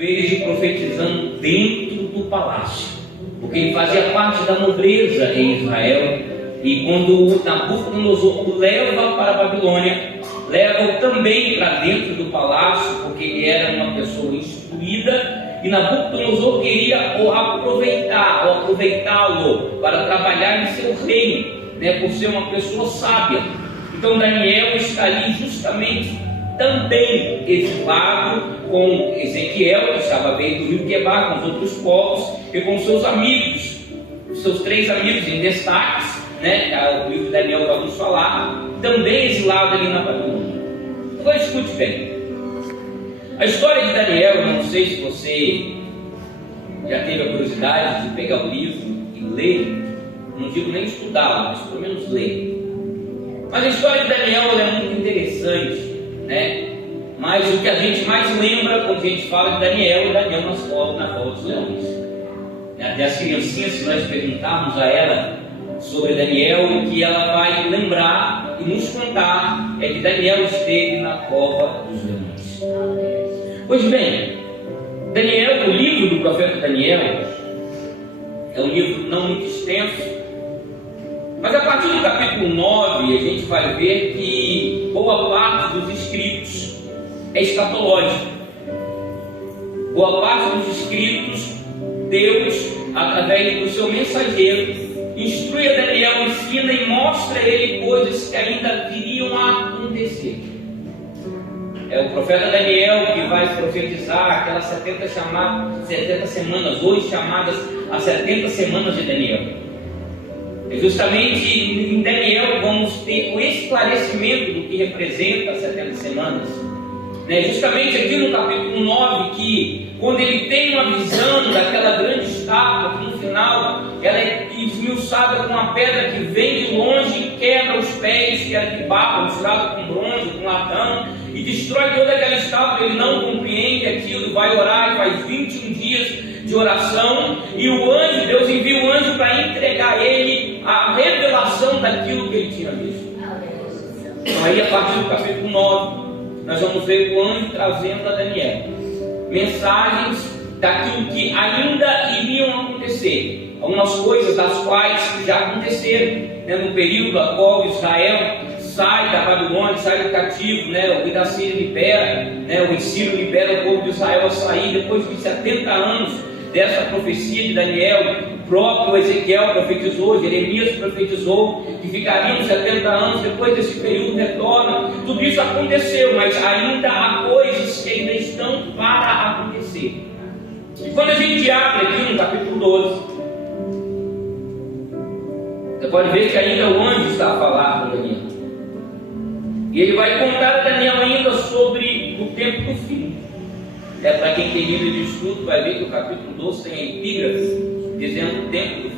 vejo profetizando dentro do palácio, porque ele fazia parte da nobreza em Israel. E quando Nabucodonosor o leva para a Babilônia, leva-o também para dentro do palácio, porque ele era uma pessoa instruída, e Nabucodonosor queria aproveitá-lo para trabalhar em seu reino, por ser uma pessoa sábia. Então Daniel está ali justamente também exilado com Ezequiel, que estava à beira do rio Quebar, com os outros povos e com seus amigos, seus 3 amigos em destaques, o livro de Daniel vai nos falar, também exilado ali na Babilônia. Agora escute bem, a história de Daniel, eu não sei se você já teve a curiosidade de pegar o livro e ler, não digo nem estudá-lo, mas pelo menos ler. Mas a história de Daniel é muito interessante, mas o que a gente mais lembra quando a gente fala de Daniel é Daniel na cova dos leões. Até as criancinhas, se nós perguntarmos a ela sobre Daniel, o que ela vai lembrar e nos contar é que Daniel esteve na cova dos leões. Pois bem, Daniel, o livro do profeta Daniel, é um livro não muito extenso, mas a partir do capítulo 9 a gente vai ver que boa parte dos escritos é escatológico. Boa parte dos escritos, Deus, através do seu mensageiro, instrui a Daniel, ensina e mostra a ele coisas que ainda viriam a acontecer. É o profeta Daniel que vai profetizar aquelas 70 semanas, hoje chamadas as 70 semanas de Daniel. E justamente em Daniel vamos ter o esclarecimento do que representa as 70 semanas. Justamente aqui no capítulo 9, que quando ele tem uma visão daquela grande estátua, que no final ela é esmiuçada com uma pedra que vem de longe e quebra os pés, que era de barro, misturado com bronze, com latão, e destrói toda aquela estátua. Ele não compreende aquilo, vai orar e faz 21 dias de oração, e o anjo, Deus envia o anjo para entregar a ele a revelação daquilo que ele tinha visto. Então aí a partir do capítulo 9 nós vamos ver o anjo trazendo a Daniel mensagens daquilo que ainda iriam acontecer, algumas coisas das quais já aconteceram, no período a qual Israel sai da Babilônia, sai do cativo, o rei da Síria libera, o rei Ciro libera o povo de Israel a sair. Depois de 70 anos dessa profecia de Daniel, o próprio Ezequiel profetizou, Jeremias profetizou que ficariam 70 anos. Depois desse período retorna. Tudo isso aconteceu, mas ainda há coisas que ainda estão para acontecer. E quando a gente abre aqui no capítulo 12, você pode ver que ainda o anjo está a falar com Daniel, e ele vai contar a Daniel ainda sobre o tempo do fim. Para quem tem livro de estudo, vai ver que o capítulo 12 tem a epígrafe dizendo o tempo do fim.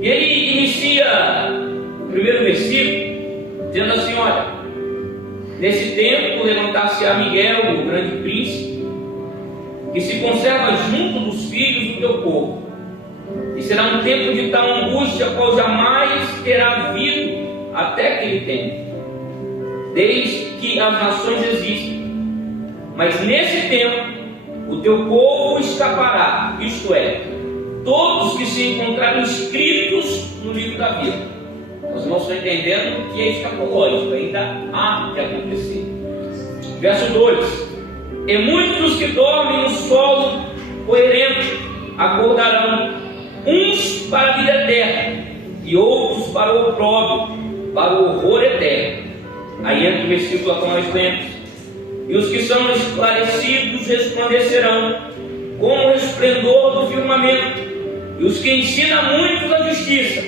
E ele inicia o primeiro versículo dizendo assim: olha, nesse tempo levantar-se-á Miguel, o grande príncipe, que se conserva junto dos filhos do teu povo, e será um tempo de tal angústia qual jamais terá havido até aquele tempo, desde que as nações existem. Mas nesse tempo o teu povo escapará, isto é, todos que se encontrarem escritos no livro da vida. Os irmãos estão entendendo que é escatológico, ainda há de acontecer. Verso 2: e muitos dos que dormem no solo poerento acordarão, uns para a vida eterna e outros para o opróbrio, para o horror eterno. Aí entra o versículo a qual nós lemos: e os que são esclarecidos resplandecerão como o resplendor do firmamento, e os que ensinam muitos a justiça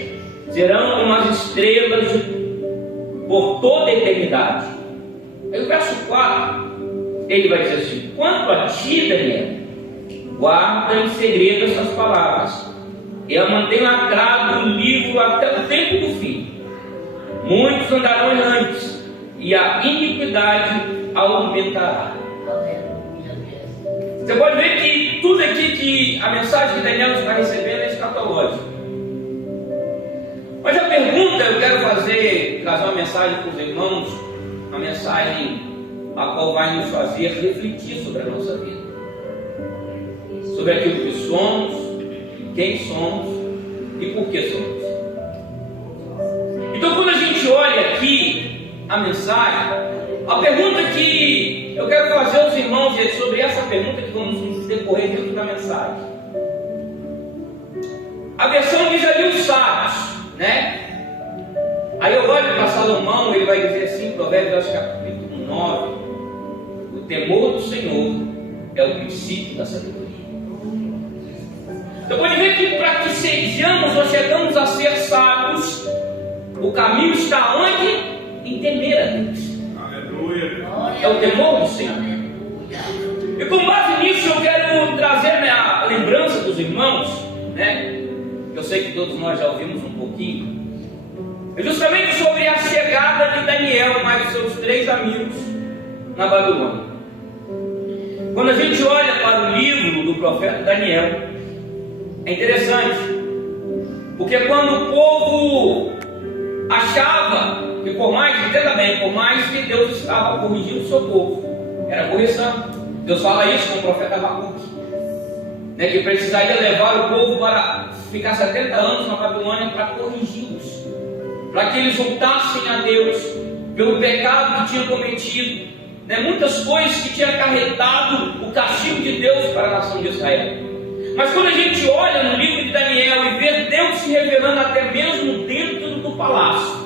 serão como as estrelas por toda a eternidade. Aí o verso 4, ele vai dizer assim: quanto a ti, Daniel, guarda em segredo essas palavras, e a mantém lacrado no livro até o tempo do fim. Muitos andarão errantes, e a iniquidade aumentará. Você pode ver que tudo aqui, que a mensagem que Daniel está recebendo é escatológica. Mas a pergunta eu quero fazer, trazer uma mensagem para os irmãos, uma mensagem a qual vai nos fazer refletir sobre a nossa vida, sobre aquilo que somos, quem somos e por que somos. Então, quando a gente olha aqui a mensagem, a pergunta que eu quero fazer aos irmãos é sobre essa pergunta que vamos nos decorrer dentro da mensagem. A versão diz ali os sábios, né? Aí eu olho para Salomão, ele vai dizer assim, Provérbios capítulo 9: o temor do Senhor é o princípio da sabedoria. Então pode ver que para que sejamos ou chegamos a ser sábios, o caminho está onde? Em temer a Deus. Aleluia. É o temor do Senhor. E com base nisso eu quero trazer a lembrança dos irmãos, né? Eu sei que todos nós já ouvimos um pouquinho, justamente sobre a chegada de Daniel mais seus 3 amigos na Babilônia. Quando a gente olha para o livro do profeta Daniel, é interessante, porque quando o povo achava que entenda bem, por mais que Deus estava corrigindo o seu povo, era correção. Deus fala isso com o profeta Habacuque, né, que precisaria levar o povo para ficar 70 anos na Babilônia para corrigi-los, para que eles voltassem a Deus pelo pecado que tinham cometido, né, muitas coisas que tinham acarretado o castigo de Deus para a nação de Israel. Mas quando a gente olha no livro de Daniel e vê Deus se revelando até mesmo dentro do palácio,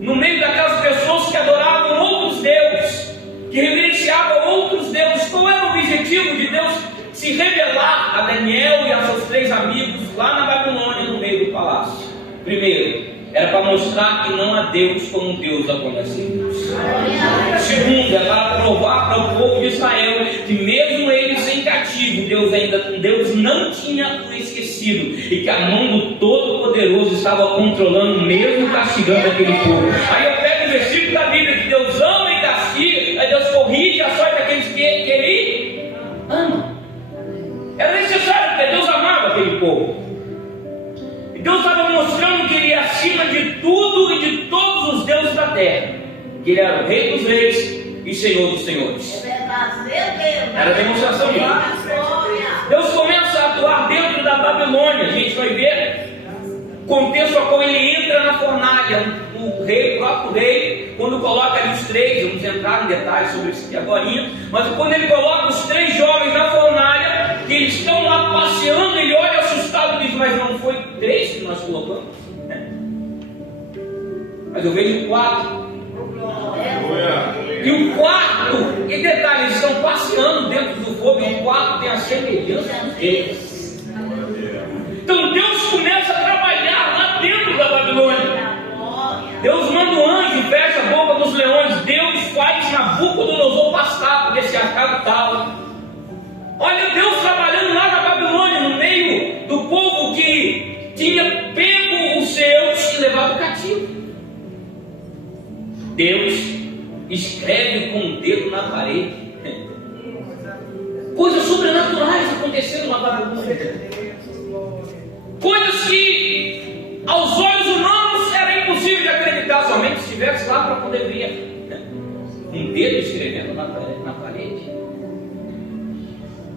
no meio daquelas pessoas que adoravam outros deuses, que reverenciavam outros deuses, qual era o objetivo de Deus se revelar a Daniel e a seus 3 amigos lá na Babilônia, no meio do palácio? Primeiro, era para mostrar que não há Deus como Deus aconteceu. Segundo, é para provar para o povo de Israel que mesmo eles em cativo, Deus não tinha o esquecido, e que a mão do Todo-Poderoso estava controlando, mesmo castigando aquele povo. Aí eu pego o versículo da Bíblia que Deus ama e castiga, aí Deus corrige a sorte daqueles que Ele ama. Era necessário, porque Deus amava aquele povo. E Deus estava mostrando que Ele é acima de tudo e de todos os deuses da terra, que Ele era o Rei dos Reis e Senhor dos Senhores. Era a demonstração disso. Deus começa a atuar dentro da Babilônia. A gente vai ver o contexto a qual Ele entra na fornalha. O próprio rei, quando coloca ali os 3, vamos entrar em detalhes sobre isso aqui agora, mas quando ele coloca os 3 jovens na fornalha, que eles estão lá passeando, ele olha assustado e diz: mas não foi 3 que nós colocamos? Mas eu vejo 4. E o quarto, e detalhe, eles estão passeando dentro do fogo, e o quarto tem a semelhança deles. Então Deus começa a trabalhar lá dentro da Babilônia. Deus manda um anjo, fecha a boca dos leões. Deus faz Nabucodonosor pastar, porque se acaba estava. Olha Deus trabalhando lá na Babilônia, no meio do povo que tinha pego os seus e levado cativo. Deus escreve com o dedo na parede. Coisas sobrenaturais acontecendo na Babilônia. Coisas que aos olhos humanos era impossível de acreditar, somente se estivesse lá para poder ver. Um dedo escrevendo na parede.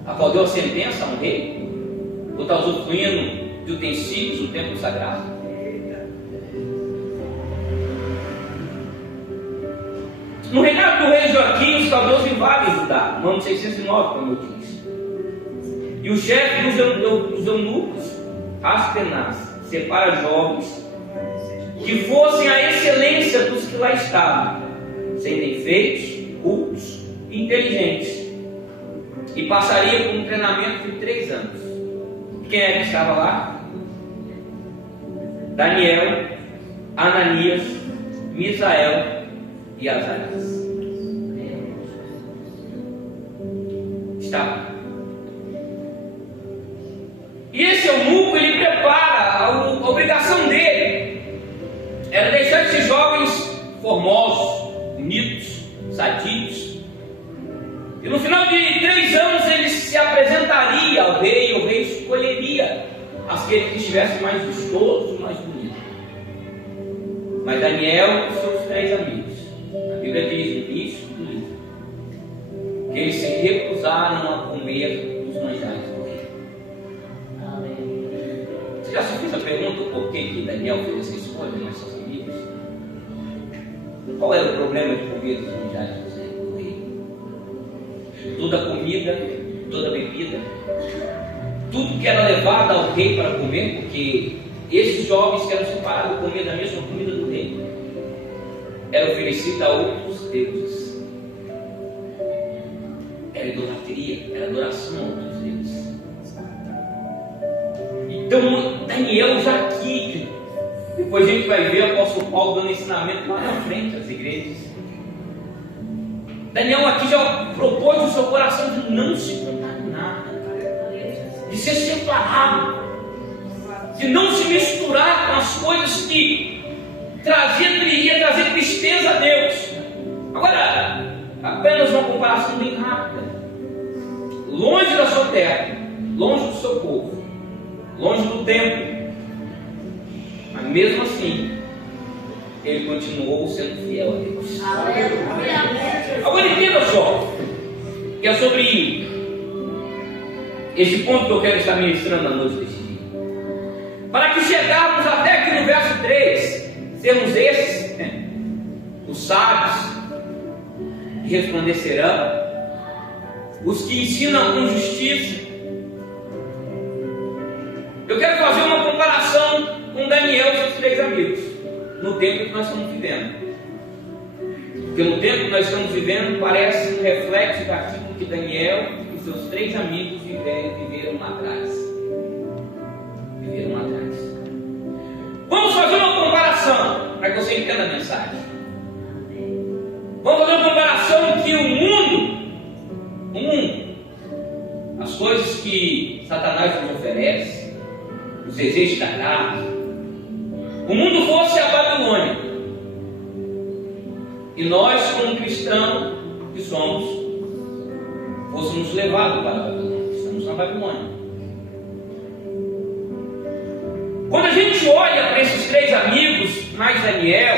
A qual deu a sentença a um rei por estar usufruindo de utensílios do templo sagrado. No reinado do rei Joaquim, os caldeus invadem Judá, no ano 609, como eu disse. E o chefe dos eunucos, Aspenaz, separa jovens que fossem a excelência dos que lá estavam, sem defeitos, cultos e inteligentes, e passaria por um treinamento de 3 anos. Quem é que estava lá? Daniel, Ananias, Misael e Azarias. Estava. E esse eunuco, ele prepara, a obrigação dele era deixar esses jovens formosos, bonitos, sadios. E no final de 3 anos ele se apresentaria ao rei, e o rei escolheria aqueles que estivessem mais vistosos, mais bonitos. Mas Daniel e seus 3 amigos, a Bíblia diz no início do livro, eles se recusaram a comer dos manjares do rei. Você já se fez a pergunta por que Daniel fez essa escolha nas suas amigos? Qual era o problema de comer dos manjares do rei? Toda comida, toda bebida, tudo que era levado ao rei para comer, porque esses jovens que eram separados de comer da mesma comida do rei, era oferecido a outros deuses. Era idolatria, era adoração a outros deuses. Então Daniel já aqui, depois a gente vai ver o apóstolo Paulo dando ensinamento lá na frente às igrejas. Daniel aqui já propôs no seu coração de não se contaminar, de ser separado, de não se misturar com as coisas que iria trazer tristeza a Deus. Agora, apenas uma comparação bem rápida. Longe da sua terra, longe do seu povo, longe do templo, mas mesmo assim, ele continuou sendo fiel a Deus. Agora entenda só, que é sobre esse ponto que eu quero estar ministrando à noite deste dia. Para que chegarmos até aqui no verso 3, sermos esses, os sábios, que resplandecerão, os que ensinam com justiça. Eu quero fazer uma comparação com Daniel e seus 3 amigos, no tempo que nós estamos vivendo. Porque no tempo que nós estamos vivendo parece um reflexo daquilo que Daniel e seus 3 amigos viveram lá atrás. Vamos fazer uma comparação, para que você entenda a mensagem. Vamos fazer uma comparação que o mundo, as coisas que Satanás nos oferece, os desejos da carne, o mundo fosse a Babilônia, e nós, como cristãos que somos, fôssemos levados para a Babilônia. Estamos na Babilônia. Quando a gente olha para esses 3 amigos, mais Daniel,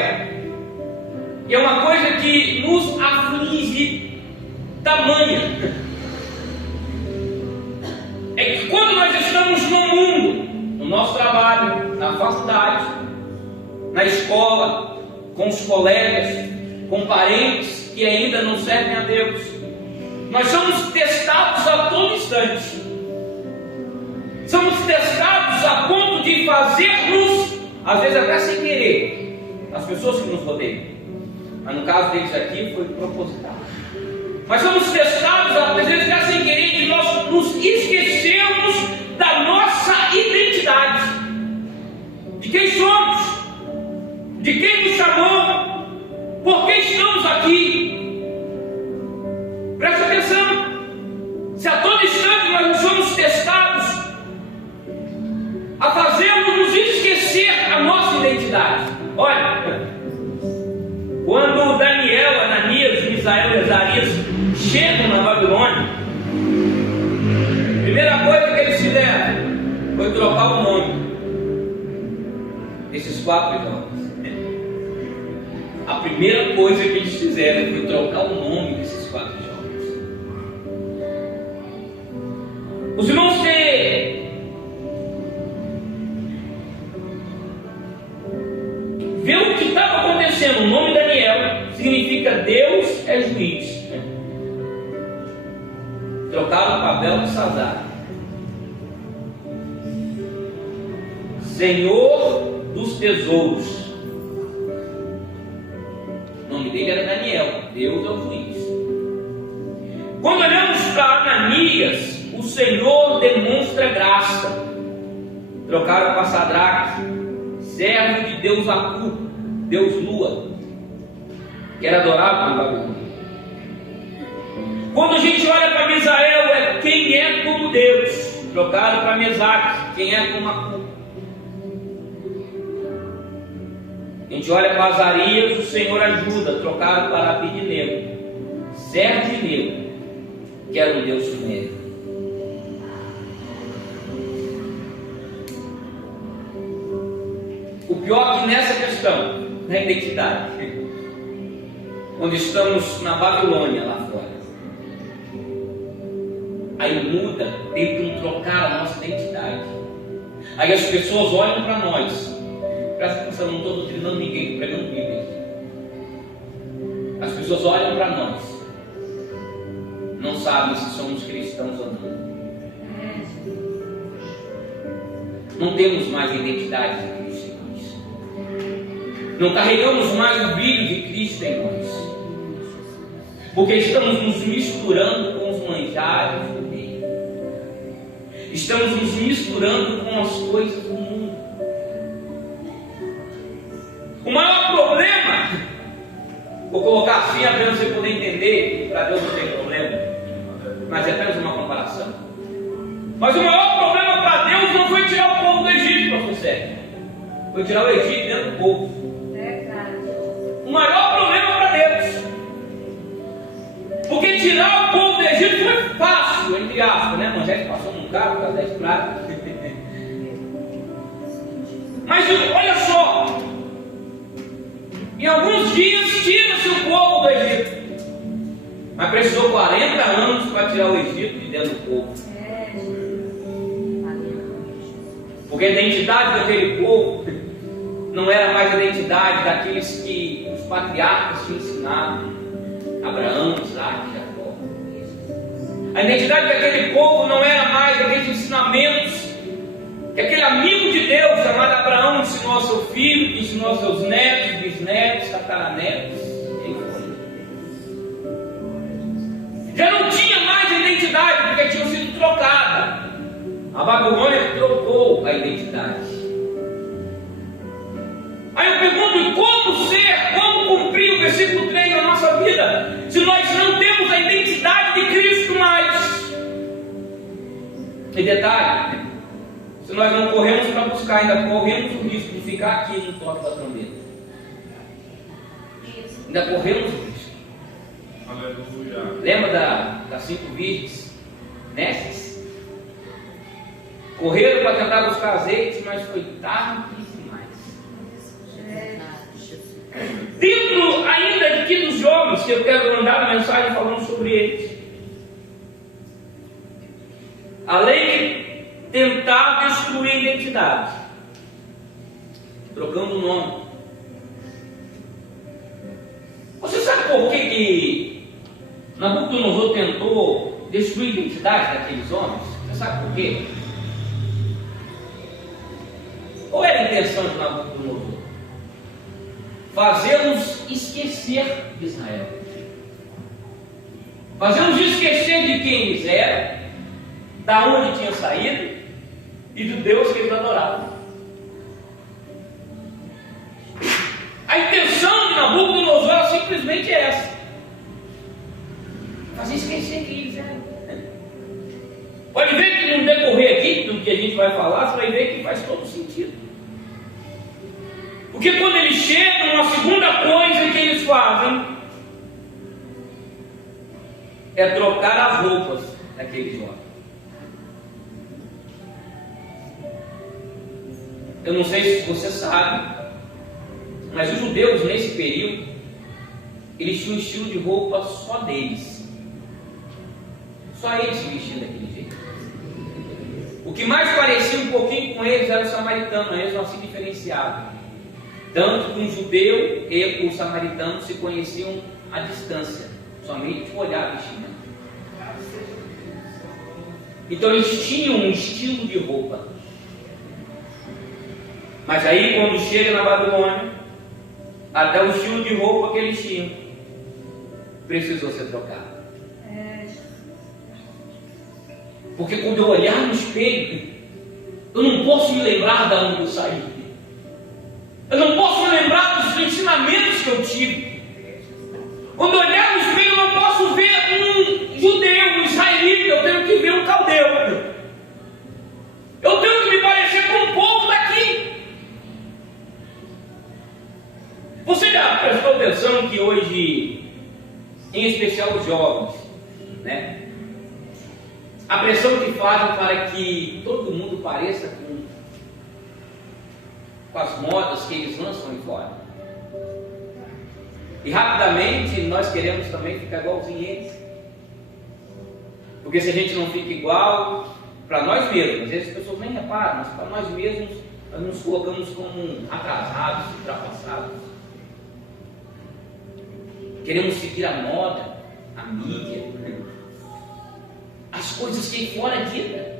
é uma coisa que nos aflige tamanha. É que quando nós estamos no mundo, no nosso trabalho, na faculdade, na escola, com os colegas, com parentes que ainda não servem a Deus, nós somos testados a todo instante. Somos testados a ponto de fazermos, às vezes até sem querer, as pessoas que nos rodeiam. Mas no caso deles aqui foi proposital. Mas somos testados, às vezes até sem querer, de nós nos esquecermos da nossa identidade, de quem somos, de quem nos chamou, por que estamos aqui. Presta atenção. Se a todo instante nós não somos testados a fazermos nos esquecer a nossa identidade. Olha, quando Daniel, Ananias, Misael e Azarias chegam na Babilônia, a primeira coisa que eles fizeram foi trocar o nome desses 4 jovens. A primeira coisa que eles fizeram foi trocar o nome desses 4 jovens. Os irmãos vê o que estava acontecendo. O nome Daniel significa Deus é juiz. Trocaram o papel de Sazar. Senhor dos tesouros. O nome dele era Daniel. Deus é o juiz. Quando olhamos para Ananias, o Senhor demonstra graça. Trocaram para Sadraque, servo de Deus Acu, Deus Lua, que era adorado na Babilônia. Quando a gente olha para Misael, é quem é como Deus. Trocaram para Mesaque, quem é como Acu. A gente olha para Azarias, o Senhor ajuda. Trocaram para Abidnego, servo de Nego, que era um Deus sumério. O pior é que nessa questão da identidade, quando estamos na Babilônia lá fora, Aí muda, tentam trocar a nossa identidade. Aí as pessoas olham para nós. Presta atenção, eu não estou doutrinando ninguém, estou pregando Bíblia. As pessoas olham para nós, não sabem se somos cristãos ou não. Não temos mais a identidade de Cristo em nós. Não carregamos mais o brilho de Cristo em nós. Porque estamos nos misturando com os manjares do meio. Estamos nos misturando com as coisas do mundo. O maior problema, vou colocar assim apenas para você poder entender, para Deus não tem problema, mas é apenas uma comparação. Mas o maior problema para Deus não foi tirar o povo do Egito, pastor Sérgio. Foi tirar o Egito dentro do povo. O maior problema para Deus. Porque tirar o povo do Egito foi fácil, entre aspas, né? Moisés passou num carro com as 10 pragas. Mas olha só, em alguns dias tira-se o povo do Egito. Mas precisou 40 anos para tirar o Egito de dentro do povo. Porque a identidade daquele povo não era mais a identidade daqueles que os patriarcas tinham ensinado. Abraão, Isaac, Jacó. A identidade daquele povo não era mais aqueles ensinamentos que aquele amigo de Deus chamado Abraão ensinou ao seu filho, que ensinou aos seus netos, bisnetos, tataranetos. Já não tinha mais identidade, porque tinham sido trocada. A Babilônia trocou a identidade. Aí eu pergunto, como ser, como cumprir o versículo 3 na nossa vida, se nós não temos a identidade de Cristo mais? E detalhe, se nós não corremos para buscar, ainda corremos o risco de ficar aqui no toque da trombeta. Ainda corremos o risco. Aleluia. Lembra das 5 virgens nesses? Correram para tentar buscar azeite, mas foi tarde demais. Dentro ainda aqui dos jovens, que eu quero mandar uma mensagem falando sobre eles. Além de tentar destruir a identidade, trocando o nome. Você sabe por que Nabucodonosor tentou destruir a identidade daqueles homens? Você sabe por quê? Qual era a intenção de Nabucodonosor? Fazê-los esquecer de Israel. Fazê-los esquecer de quem eles eram, da onde tinham saído e do Deus que eles adoravam. A intenção de Nabucodonosor era simplesmente essa: fazer esquecer quem eles eram. Pode ver que no decorrer aqui do que a gente vai falar, você vai ver que faz todo sentido. Porque quando eles chegam, a segunda coisa que eles fazem é trocar as roupas daqueles homens. Eu não sei se você sabe, mas os judeus nesse período, eles tinham um estilo de roupa só deles. Só eles se vestiam daquele jeito. O que mais parecia um pouquinho com eles era o samaritano, eles não se diferenciavam. Tanto que um judeu e o samaritano se conheciam à distância, somente por olhar vestimenta. Então eles tinham um estilo de roupa. Mas aí quando chega na Babilônia, até o estilo de roupa que eles tinham precisou ser trocado. Porque quando eu olhar no espelho, eu não posso me lembrar de onde eu saí. Eu não posso me lembrar dos ensinamentos que eu tive. Quando eu olhar no espelho, eu não posso ver um judeu, um israelita, eu tenho que ver um caldeu. Eu tenho que me parecer com o povo daqui. Você já prestou atenção que hoje, em especial os jovens, né? A pressão que fazem para que todo mundo pareça com as modas que eles lançam em fora. E rapidamente nós queremos também ficar igualzinho a eles. Porque se a gente não fica igual, para nós mesmos, às vezes as pessoas nem reparam, mas para nós mesmos, nós nos colocamos como atrasados, ultrapassados. Queremos seguir a moda, a mídia, as coisas que fora dita.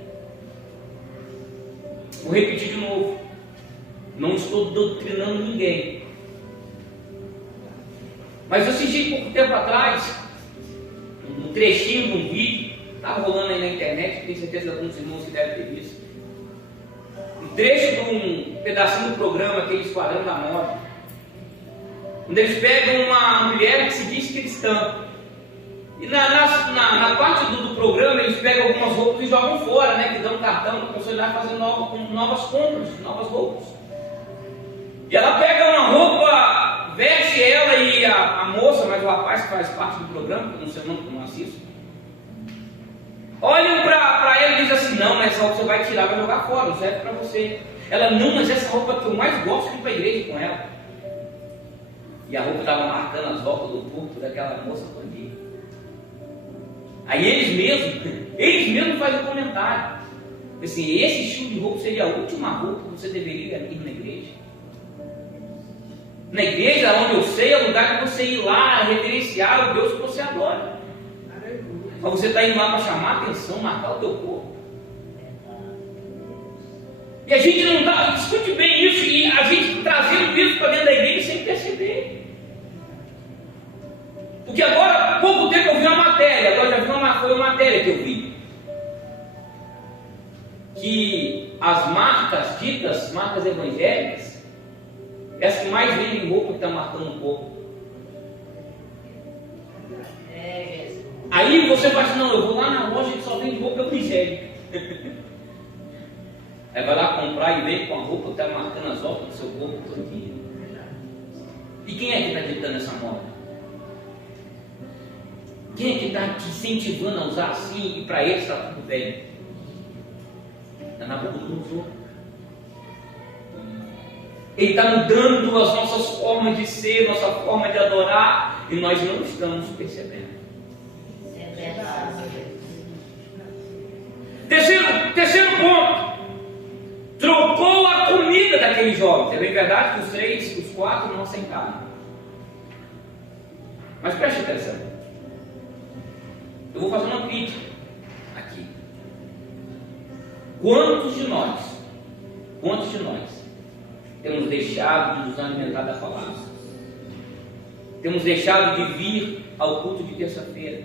Vou repetir de novo. Não estou doutrinando ninguém. Mas eu assisti pouco tempo atrás um trechinho de um vídeo, estava rolando aí na internet, tenho certeza que alguns irmãos que devem ter visto. Um trecho de um pedacinho do programa, aquele Esquadrão da Moda, onde eles pegam uma mulher que se diz cristã. E na parte do programa eles pegam algumas roupas e jogam fora, né? Que dão cartão para a pessoa ir lá fazer novas compras, novas roupas. E ela pega uma roupa, veste ela e a moça, mas o rapaz que faz parte do programa, que eu não sei o nome, que eu não assisto, olham para ela e dizem assim: não, mas essa roupa você vai tirar, vai jogar fora, não serve para você. Ela: não, mas essa roupa que eu mais gosto de ir para a igreja com ela. E a roupa estava marcando as voltas do corpo daquela moça todinha. Aí eles mesmos fazem um comentário. Assim: esse estilo de roupa seria a última roupa que você deveria ir na igreja. Na igreja, onde eu sei, é o lugar que você ir lá reverenciar o Deus que você adora. Mas você está indo lá para chamar a atenção, marcar o teu corpo. E a gente não dá, discute bem isso, e a gente trazendo isso para dentro da igreja sem perceber. Porque agora, há pouco tempo eu vi uma matéria, agora já foi uma matéria que eu vi, que as marcas ditas, marcas evangélicas, essas que mais vendem roupa que estão marcando o corpo. Aí você fala assim: não, eu vou lá na loja e só vende roupa evangélica. Aí vai lá comprar e vem com a roupa que está marcando as voltas do seu corpo todo dia. E quem é que está ditando essa moda? Quem é que está te incentivando a usar assim e para eles está tudo bem? Está na boca do outro. Ele está mudando as nossas formas de ser, nossa forma de adorar, e nós não estamos percebendo. Terceiro ponto. Trocou a comida daqueles jovens. É bem verdade que os 4 não sem carne. Mas preste atenção. Eu vou fazer uma crítica aqui. Quantos de nós temos deixado de nos alimentar da palavra? Temos deixado de vir ao culto de terça-feira,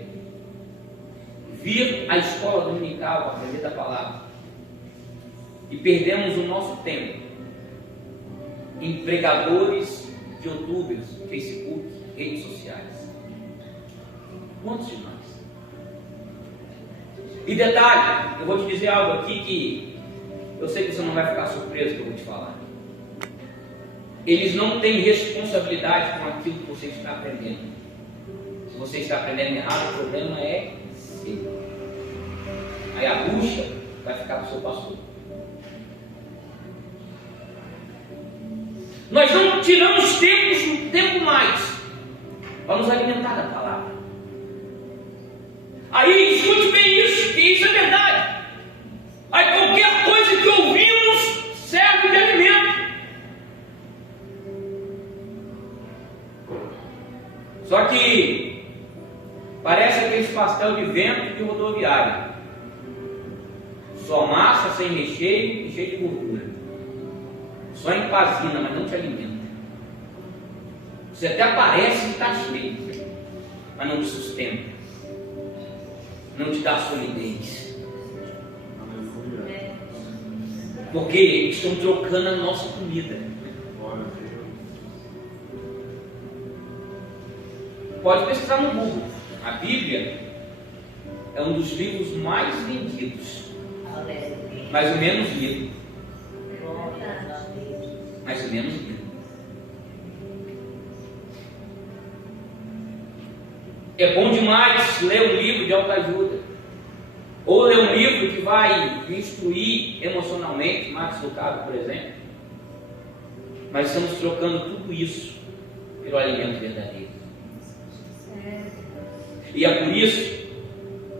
vir à escola dominical, aprender da palavra, e perdemos o nosso tempo em pregadores de youtubers, Facebook, redes sociais. Quantos de nós? E detalhe, eu vou te dizer algo aqui que eu sei que você não vai ficar surpreso que eu vou te falar. Eles não têm responsabilidade com aquilo que você está aprendendo. Se você está aprendendo errado, o problema é seu. Aí a bucha vai ficar para o seu pastor. Nós não tiramos tempo mais para nos alimentar da palavra. Aí escute bem isso, que isso é verdade. Aí qualquer coisa que ouvimos serve de alimento. Só que parece aqueles pastel de vento de rodoviária. Só massa, sem recheio e cheio de gordura. Só empazina, mas não te alimenta. Você até parece que está cheio, mas não te sustenta. Não te dá solidez. Porque eles estão trocando a nossa comida. Pode pesquisar no Google. A Bíblia é um dos livros mais vendidos, mais ou menos lido. Mais ou menos lido. É bom demais ler um livro de autoajuda, ou ler um livro que vai me instruir emocionalmente, Max Lucado, por exemplo. Mas estamos trocando tudo isso pelo alimento verdadeiro. E é por isso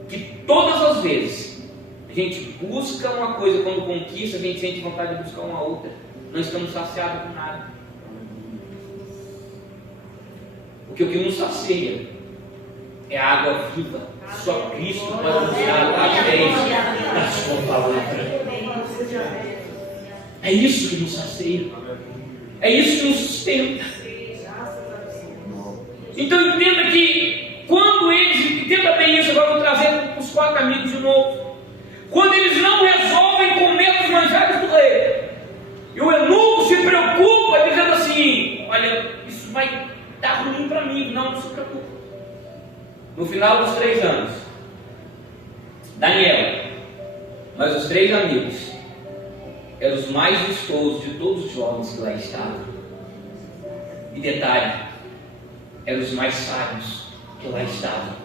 que todas as vezes a gente busca uma coisa, quando conquista, a gente sente vontade de buscar uma outra. Não estamos saciados com nada. Porque o que nos sacia é a água viva. Só Cristo pode nos dar através da sua palavra. É isso que nos sacia. É isso que nos sustenta. Então entenda que quando eles, entenda bem isso, agora vou trazer os 4 amigos de novo. Quando eles não resolvem comer os manjares do rei, e o eunuco se preocupa dizendo assim: olha, isso vai dar ruim para mim. Não se preocupe. No final dos 3 anos, Daniel, mas os 3 amigos eram os mais vistosos de todos os jovens que lá estavam. E detalhe, eram os mais sábios que lá estavam.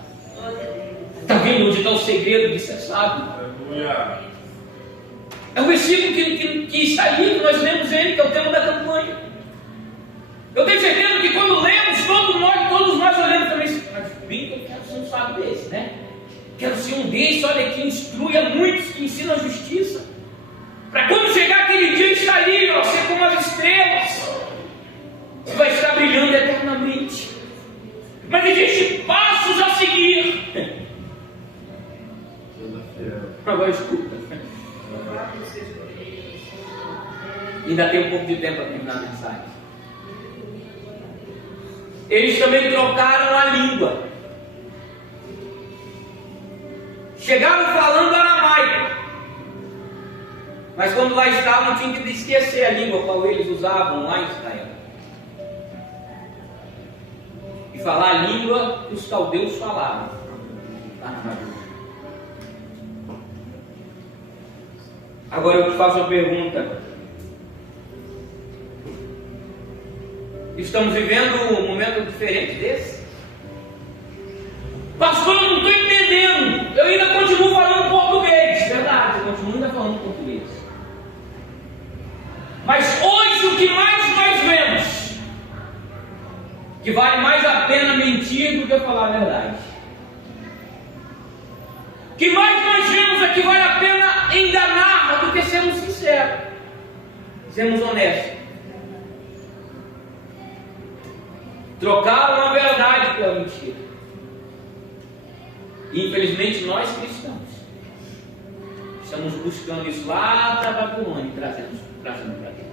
Está vendo onde está o segredo de ser sábio? É o versículo que está aí, que nós lemos ele, que é o tema da campanha. Eu tenho certeza que quando lemos, todos nós olhamos também, mas bem que eu quero ser um sábio desse, né? Quero ser um desses, olha, que instrui a muitos, que ensina a justiça. Para quando chegar aquele dia, estar ali, ó, ser como as estrelas, você vai estar brilhando eternamente. Mas existem passos a seguir. Agora escuta. Ainda tem um pouco de tempo para terminar a mensagem. Eles também trocaram a língua. Chegaram falando aramaico. Mas quando lá estavam, tinham que esquecer a língua qual eles usavam lá em Israel. E falar a língua que os caldeus falavam. Agora eu te faço uma pergunta. Estamos vivendo um momento diferente desse? Pastor, eu não estou entendendo. Eu ainda continuo falando português. Verdade, eu continuo ainda falando português. Mas hoje o que mais nós vemos, que vale mais a pena mentir do que falar a verdade. O que mais nós vemos é que vale a pena enganar do que sermos sinceros, sermos honestos. Trocaram a verdade pela mentira. E infelizmente nós cristãos estamos buscando isso lá da Babilônia e trazendo para dentro.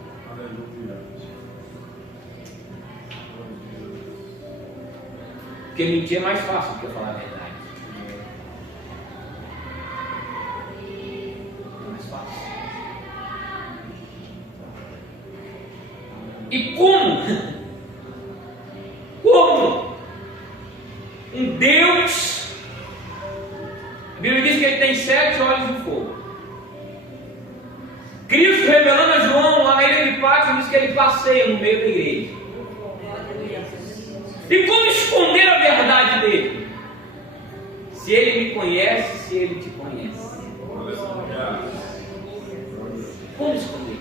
Porque mentir é mais fácil do que falar a verdade. É mais fácil. E como um Deus, a Bíblia diz que ele tem 7 olhos de fogo. Cristo revelando a João lá na ilha de Pátmos diz que ele passeia no meio da igreja. E como esconder a verdade dele? Se ele me conhece, se ele te conhece. Como esconder?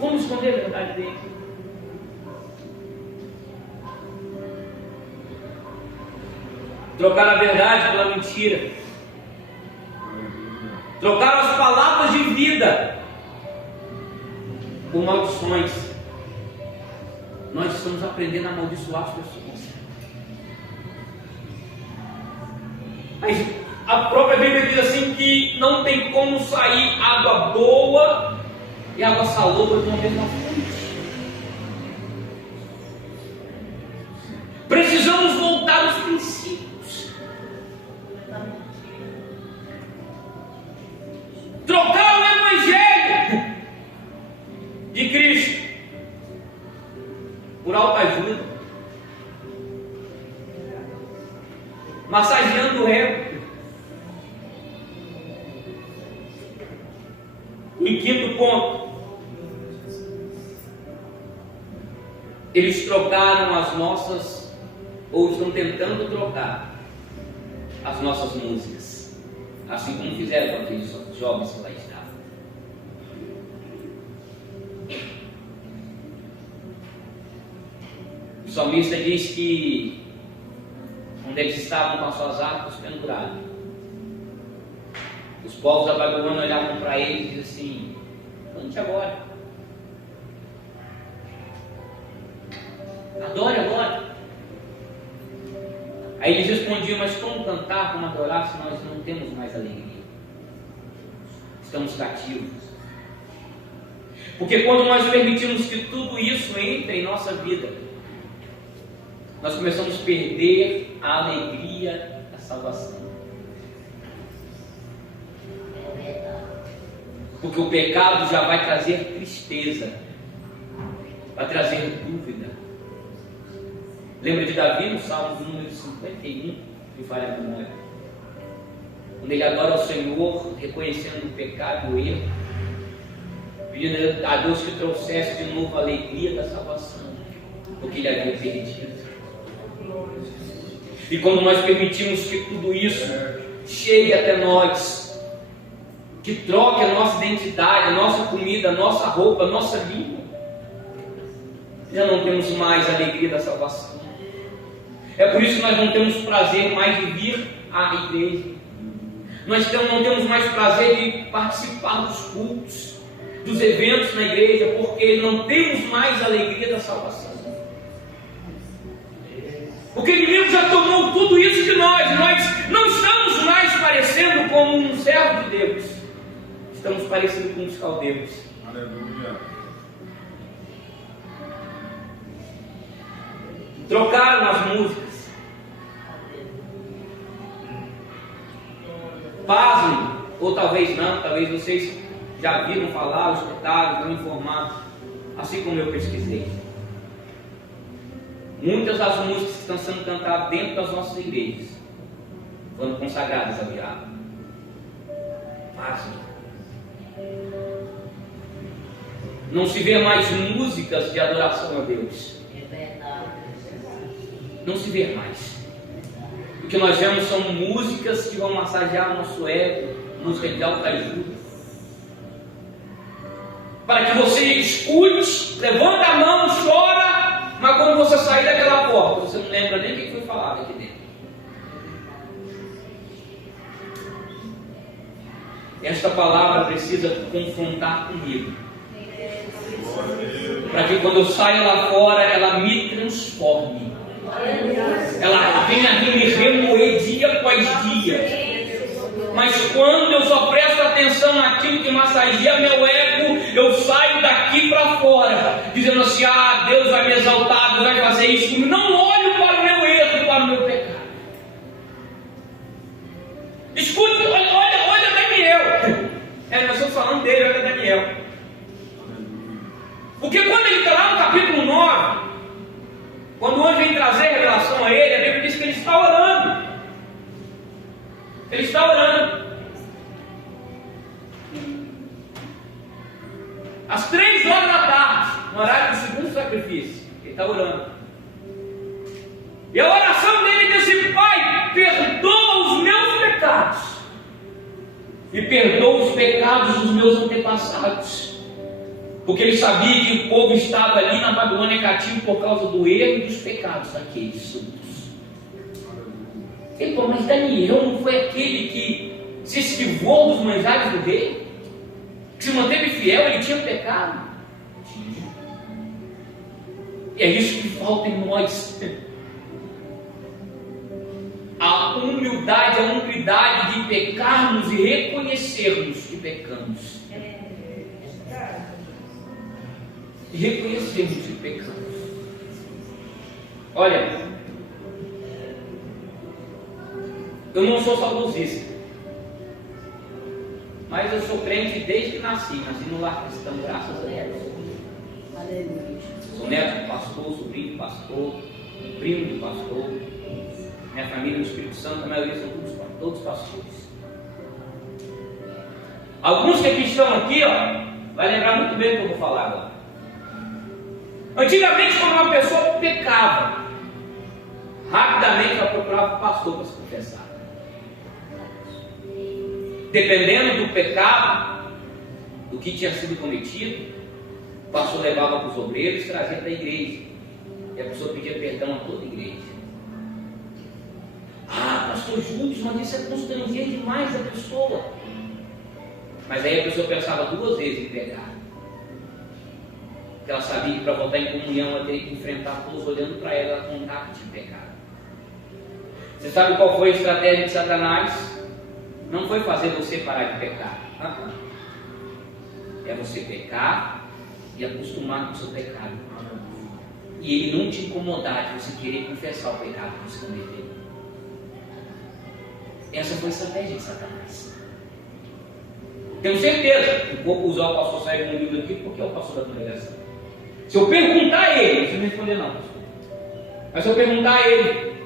Como esconder a verdade dele? Trocar a verdade pela mentira. Trocar as palavras de vida por maldições. Nós estamos aprendendo a amaldiçoar as pessoas. Mas a própria Bíblia diz assim que não tem como sair água boa e água salobra de uma mesma fonte. Precisamos voltar aos princípios. Trocar o Evangelho de Cristo por autoajuda, massageando o ego. Em quinto ponto, eles trocaram as nossas, ou estão tentando trocar as nossas músicas, assim como fizeram com aqueles jovens que lá estavam. O salmista diz que, onde eles estavam com as suas arcas penduradas. Os povos da Babilônia olhavam para eles e diziam assim: cante agora, adore agora. Aí eles respondiam: mas como cantar, como adorar, se nós não temos mais alegria? Estamos cativos. Porque quando nós permitimos que tudo isso entre em nossa vida, nós começamos a perder a alegria da salvação. Porque o pecado já vai trazer tristeza, vai trazer dúvida. Lembra de Davi no Salmo número 51, de falha a memória? Quando ele adora ao Senhor, reconhecendo o pecado e o erro, pedindo a Deus que trouxesse de novo a alegria da salvação, porque ele havia perdido. E quando nós permitimos que tudo isso chegue até nós, que troque a nossa identidade, a nossa comida, a nossa roupa, a nossa língua, já não temos mais a alegria da salvação. É por isso que nós não temos prazer mais de vir à igreja. Nós não temos mais prazer de participar dos cultos, dos eventos na igreja, porque não temos mais a alegria da salvação. Porque o inimigo já tomou tudo isso de nós. Nós não estamos mais parecendo como um servo de Deus. Estamos parecendo com os caldeus. Aleluia. Trocaram as músicas. Pasmem, ou talvez não, talvez vocês já viram falar, escutaram, estão informados, assim como eu pesquisei. Muitas das músicas que estão sendo cantadas dentro das nossas igrejas foram consagradas ao diabo. Pasmem. Não se vê mais músicas de adoração a Deus. Não se vê mais. O que nós vemos são músicas que vão massagear o nosso ego, música de alta ajuda. Para que você escute, levanta a mão, chora, mas quando você sair daquela porta, você não lembra nem o que foi falado aqui dentro. Esta palavra precisa confrontar comigo, para que quando eu saia lá fora, ela me transforme. Ela venha me remoer dia após dia. Mas quando eu só presto atenção naquilo que massageia meu ego, eu saio daqui para fora, dizendo assim: ah, Deus vai me exaltar, Deus vai fazer isso comigo. Não olho para o meu erro, para o meu pecado. Escute, olha Daniel. Nós estamos falando dele, olha Daniel. Porque quando ele está lá no capítulo 9, quando o anjo vem trazer revelação a ele, a Bíblia diz que ele está orando. Ele está orando. Às 3 horas da tarde, no horário do segundo sacrifício, ele está orando. E a oração dele diz assim: Pai, perdoa os meus pecados e perdoa os pecados dos meus antepassados. Porque ele sabia que o povo estava ali na Babilônia cativo por causa do erro e dos pecados daqueles súditos. Ele falou: mas Daniel não foi aquele que se esquivou dos manjares do rei? Que se manteve fiel, ele tinha pecado? Tinha. E é isso que falta em nós. A humildade, a humildade de pecarmos e reconhecermos que pecamos. E reconhecermos que pecamos. Olha, eu não sou saudosista, mas eu sou crente desde que nasci no lar cristão, graças a Deus. Aleluia. Sou neto de pastor, sobrinho de pastor, primo de pastor. Minha família no Espírito Santo, a maioria são todos pastores. Alguns que aqui estão aqui, vai lembrar muito bem do que eu vou falar agora. Antigamente, quando uma pessoa pecava, rapidamente ela procurava o pastor para se confessar. Dependendo do pecado, do que tinha sido cometido, o pastor levava para os obreiros e trazia para a igreja. E a pessoa pedia perdão a toda a igreja. pastor Júlio, mas isso é constranger demais a pessoa. Mas aí a pessoa pensava 2 vezes em pecar. Porque ela sabia que para voltar em comunhão ela teria que enfrentar todos olhando para ela com um tato de pecado. Você sabe qual foi a estratégia de Satanás? Não foi fazer você parar de pecar. É você pecar e acostumar com o seu pecado. E ele não te incomodar de você querer confessar o pecado que você cometeu. Essa foi a estratégia de Satanás. Tenho certeza que vou usar o pastor Sérgio no livro aqui porque é o pastor da congregação. Se eu perguntar a ele, você não responder não, pastor. Mas se eu perguntar a ele,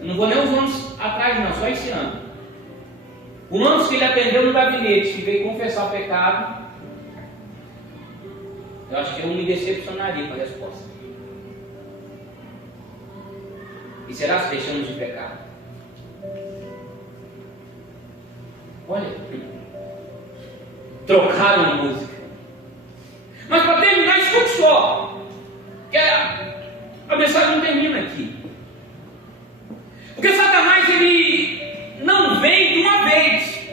eu não vou nem uns anos atrás não, só esse ano. O ano que ele atendeu no gabinete, que veio confessar o pecado, eu acho que eu não me decepcionaria com a resposta. E será que deixamos de pecar? Olha, trocaram a música. Mas para terminar, escute só, que a mensagem não termina aqui. Porque Satanás, ele não vem de uma vez.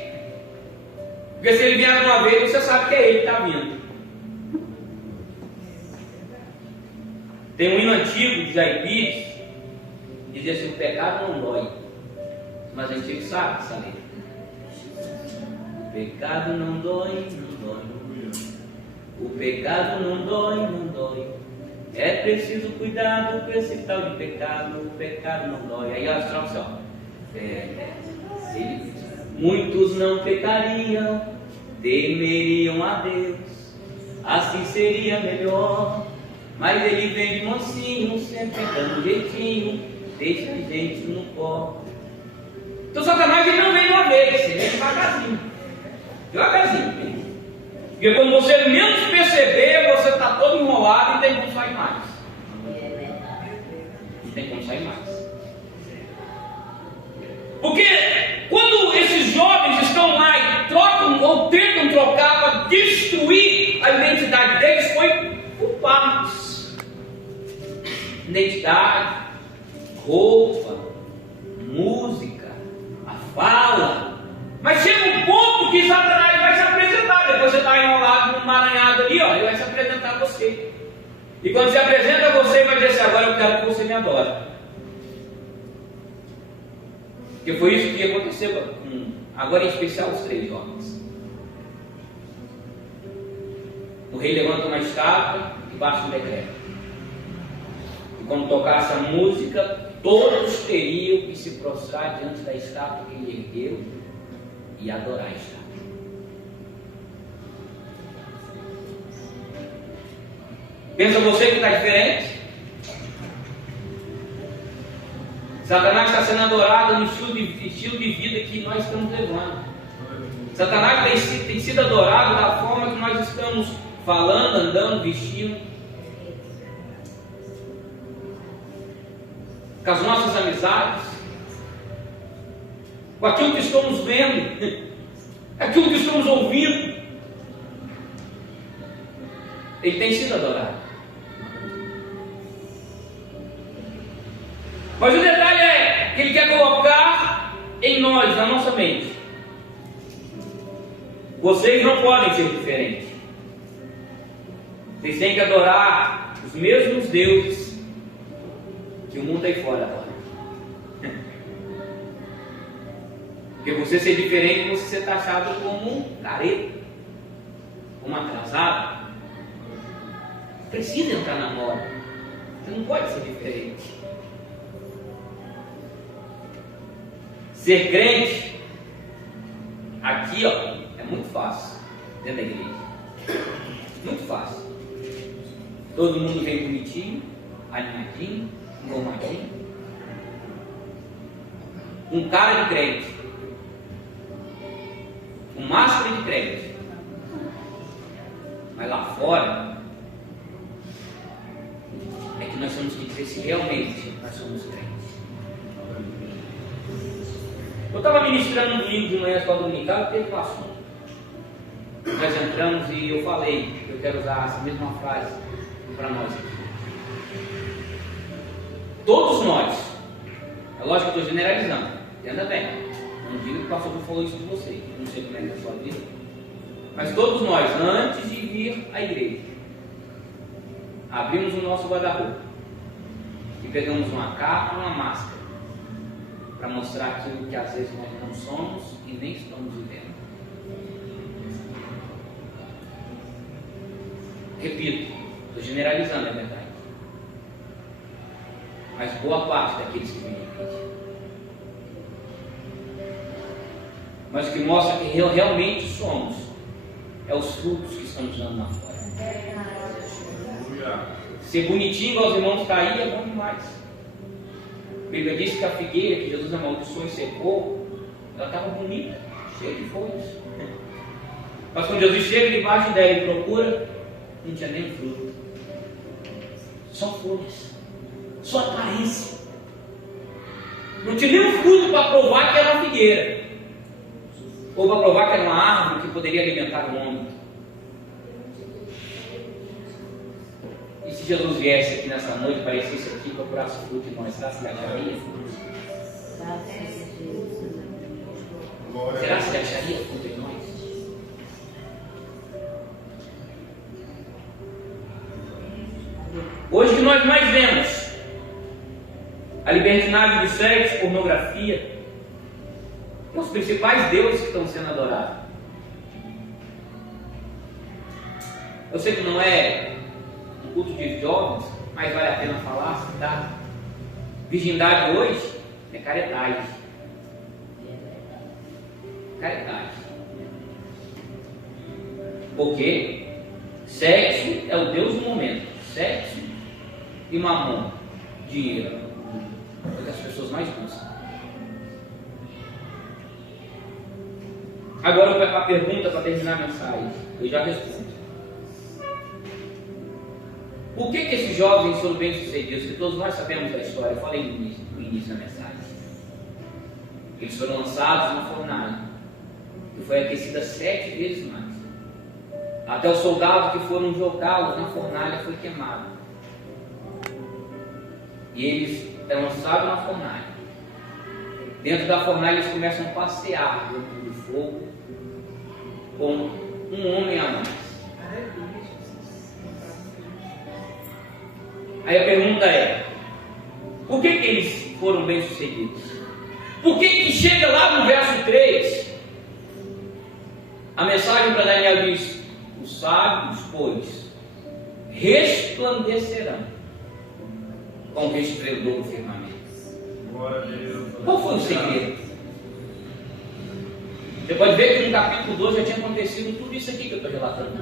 Porque se ele vier de uma vez, você sabe que é ele que está vindo. Tem um hino antigo de Jair Pires, que dizia assim: o pecado não dói. Mas a gente sabe essa letra. O pecado não dói, não dói. O pecado não dói, não dói. É preciso cuidado com esse tal de pecado. O pecado não dói. Aí as traduções. Muitos não pecariam, temeriam a Deus. Assim seria melhor. Mas ele vem de mansinho, sempre dando jeitinho, deixa a gente no pó. Então Satanás ele não vem de uma vez, ele vem devagarzinho. Devagarzinho. Porque quando você menos perceber, você está todo enrolado e tem como sair mais. Não tem como sair mais. Porque quando esses jovens estão lá e trocam ou tentam trocar para destruir a identidade deles, foi por partes. Identidade, roupa, música, a fala. Mas chega um ponto que Satanás vai se apresentar. Depois você está enrolado num emaranhado ali, ó, ele vai se apresentar a você. E quando se apresenta a você, ele vai dizer assim: agora eu quero que você me adore. Porque foi isso que aconteceu agora em especial os 3 jovens. O rei levanta uma estátua e baixa um decreto. E quando tocasse a música, todos teriam que se prostrar diante da estátua que ele ergueu e adorar a estátua. Pensa você que está diferente? Satanás está sendo adorado no estilo de vida que nós estamos levando. Satanás tem sido adorado da forma que nós estamos falando, andando, vestindo, com as nossas amizades, com aquilo que estamos vendo, aquilo que estamos ouvindo. Ele tem sido adorado. Mas o detalhe é que ele quer colocar em nós, na nossa mente: vocês não podem ser diferentes. Vocês têm que adorar os mesmos deuses que o mundo aí fora adora. Porque você ser diferente, você ser taxado como um careta, como atrasado. Precisa entrar na moda. Você não pode ser diferente. Ser crente aqui, ó, é muito fácil dentro da igreja. Muito fácil. Todo mundo vem bonitinho, animadinho, engomadinho. Um cara de crente, um máscara de crente. Mas lá fora é que nós temos que dizer se realmente nós somos crentes. Eu estava ministrando um domingo de manhã escola dominical e teve um assunto. Nós entramos e eu falei, eu quero usar essa mesma frase para nós aqui. Todos nós, é lógico que eu estou generalizando, E anda bem. Não digo que o pastor falou isso de você. Não sei como é que é a sua vida. Mas todos nós, antes de vir à igreja, abrimos o nosso guarda-roupa e pegamos uma capa, uma máscara, para mostrar aquilo que às vezes nós não somos e nem estamos vivendo. Repito, estou generalizando, é verdade. Mas boa parte daqueles que vêm à igreja. Mas o que mostra que realmente somos é os frutos que estamos dando lá fora. Ser bonitinho igual os irmãos está aí é bom demais. A Bíblia diz que a figueira que Jesus amaldiçoou e secou, ela estava bonita, cheia de folhas. Mas quando Jesus chega debaixo dela e procura, não tinha nem fruto. Só folhas. Só aparência. Não tinha nenhum fruto para provar que era uma figueira. Ou para provar que era uma árvore que poderia alimentar o homem. E se Jesus viesse aqui nessa noite, aparecesse aqui, procurasse fruto de nós, será que se acharia fruto? Será que se acharia fruto em nós? Hoje o que nós mais vemos, a libertinagem do sexo, pornografia, os principais deuses que estão sendo adorados. Eu sei que não é um culto de jovens, mas vale a pena falar, tá? Virgindade hoje é caridade. Caridade. Porque sexo é o Deus do momento. Sexo e mamon, dinheiro, é o que as pessoas mais buscam. Agora a pergunta para terminar a mensagem, eu já respondo. Por que esses jovens foram bem-sucedidos? Que todos nós sabemos da história, eu falei no início da mensagem. Eles foram lançados na fornalha, que foi aquecida 7 vezes mais. Até os soldados que foram jogá-los na fornalha foi queimado. E eles é lançados na fornalha. Dentro da fornalha eles começam a passear dentro do fogo com um homem a mais. Aí a pergunta é: por que eles foram bem-sucedidos? Por que chega lá no verso 3, a mensagem para Daniel diz: os sábios, pois, resplandecerão com o resplendor do firmamento. Qual foi o segredo? Você pode ver que no capítulo 2 já tinha acontecido tudo isso aqui que eu estou relatando.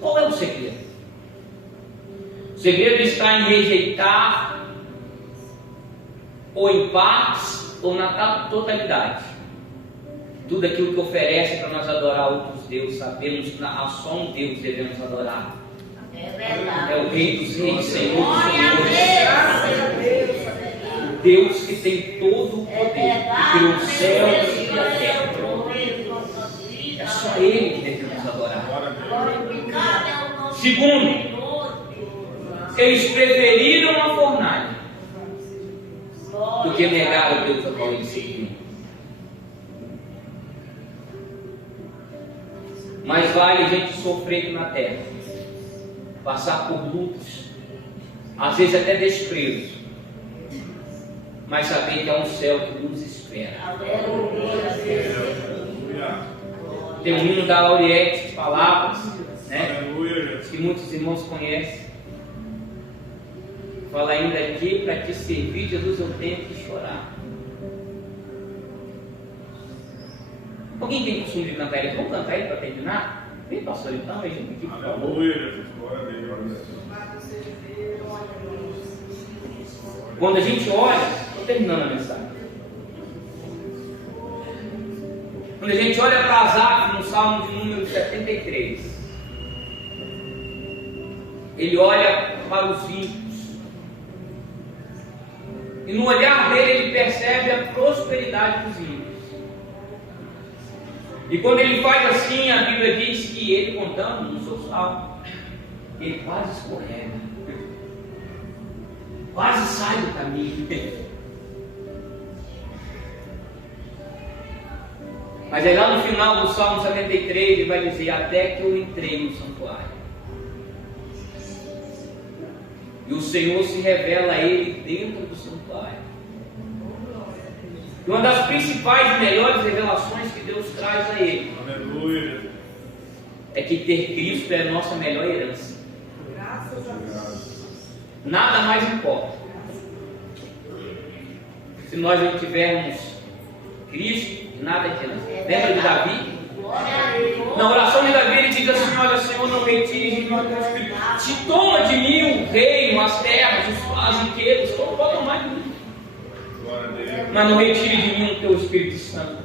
Qual é o segredo? O segredo está em rejeitar, ou em partes, ou na totalidade, tudo aquilo que oferece para nós adorar outros deuses. Sabemos que só um Deus devemos adorar. É verdade. É o Rei dos Reis, Senhor dos Senhores. Deus que tem todo o poder, que criou os céus e a terra. É só Ele que devemos adorar. Segundo, eles preferiram a fornalha do que negar o Deus a qual eles serviam. Mais vale a gente sofrer na terra, passar por lutas, às vezes até desprezo, mas saber que há um céu que nos espera. Tem um hino da Lauriette de palavras, né? Que muitos irmãos conhecem. Fala ainda aqui: para te servir, Jesus, eu tenho que chorar. Alguém tem costume de cantar ele? Vamos cantar ele para terminar? Vem, pastor, então, aí junto aqui, por favor. Quando a gente olha, estou terminando a mensagem. Quando a gente olha para Asaf no Salmo de número 73, ele olha para os ímpios. E no olhar dele ele percebe a prosperidade dos ímpios. E quando ele faz assim, a Bíblia diz que ele, contando no seu salmo, ele quase escorrega, quase sai do caminho. Mas aí lá no final do Salmo 73 ele vai dizer: até que eu entrei no santuário. E o Senhor se revela a ele dentro do santuário. E uma das principais e melhores revelações que Deus traz a ele, aleluia, é que ter Cristo é a nossa melhor herança. Graças a Deus. Nada mais importa. Se nós não tivermos Cristo, nada adianta. Lembra de Davi? Na oração de Davi ele diz assim: olha, Senhor, não retire de mim o teu Espírito. Se toma de mim o reino, as terras, as riquezas, pode tomar de mim. Mas não retire de mim o teu Espírito Santo.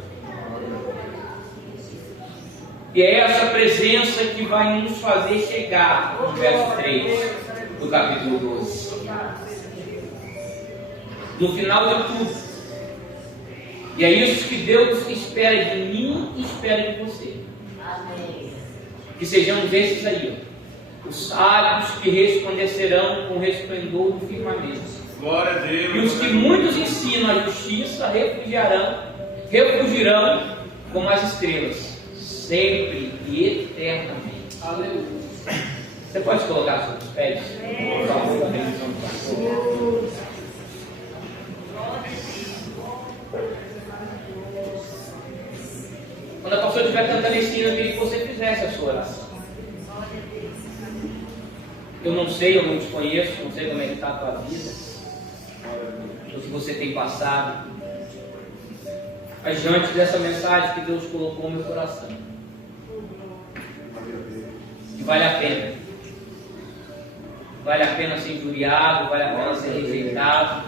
E é essa presença que vai nos fazer chegar no verso 3 do capítulo 12. No final de tudo. E é isso que Deus espera de mim e espera de você. Amém. Que sejamos esses aí, ó, os sábios que resplandecerão com o resplendor do firmamento. Glória a Deus. E os que muitos ensinam a justiça refugirão como as estrelas, sempre e eternamente. Aleluia. Você pode colocar seus pés? Por favor, da bendição do pastor. Quando a pastora estiver cantando esse hino, eu queria que você fizesse a sua oração. Eu não sei, eu não te conheço, não sei como é que está a tua vida, ou se você tem passado. Mas diante dessa mensagem que Deus colocou no meu coração, que vale a pena. Vale a pena ser injuriado, vale a pena ser rejeitado.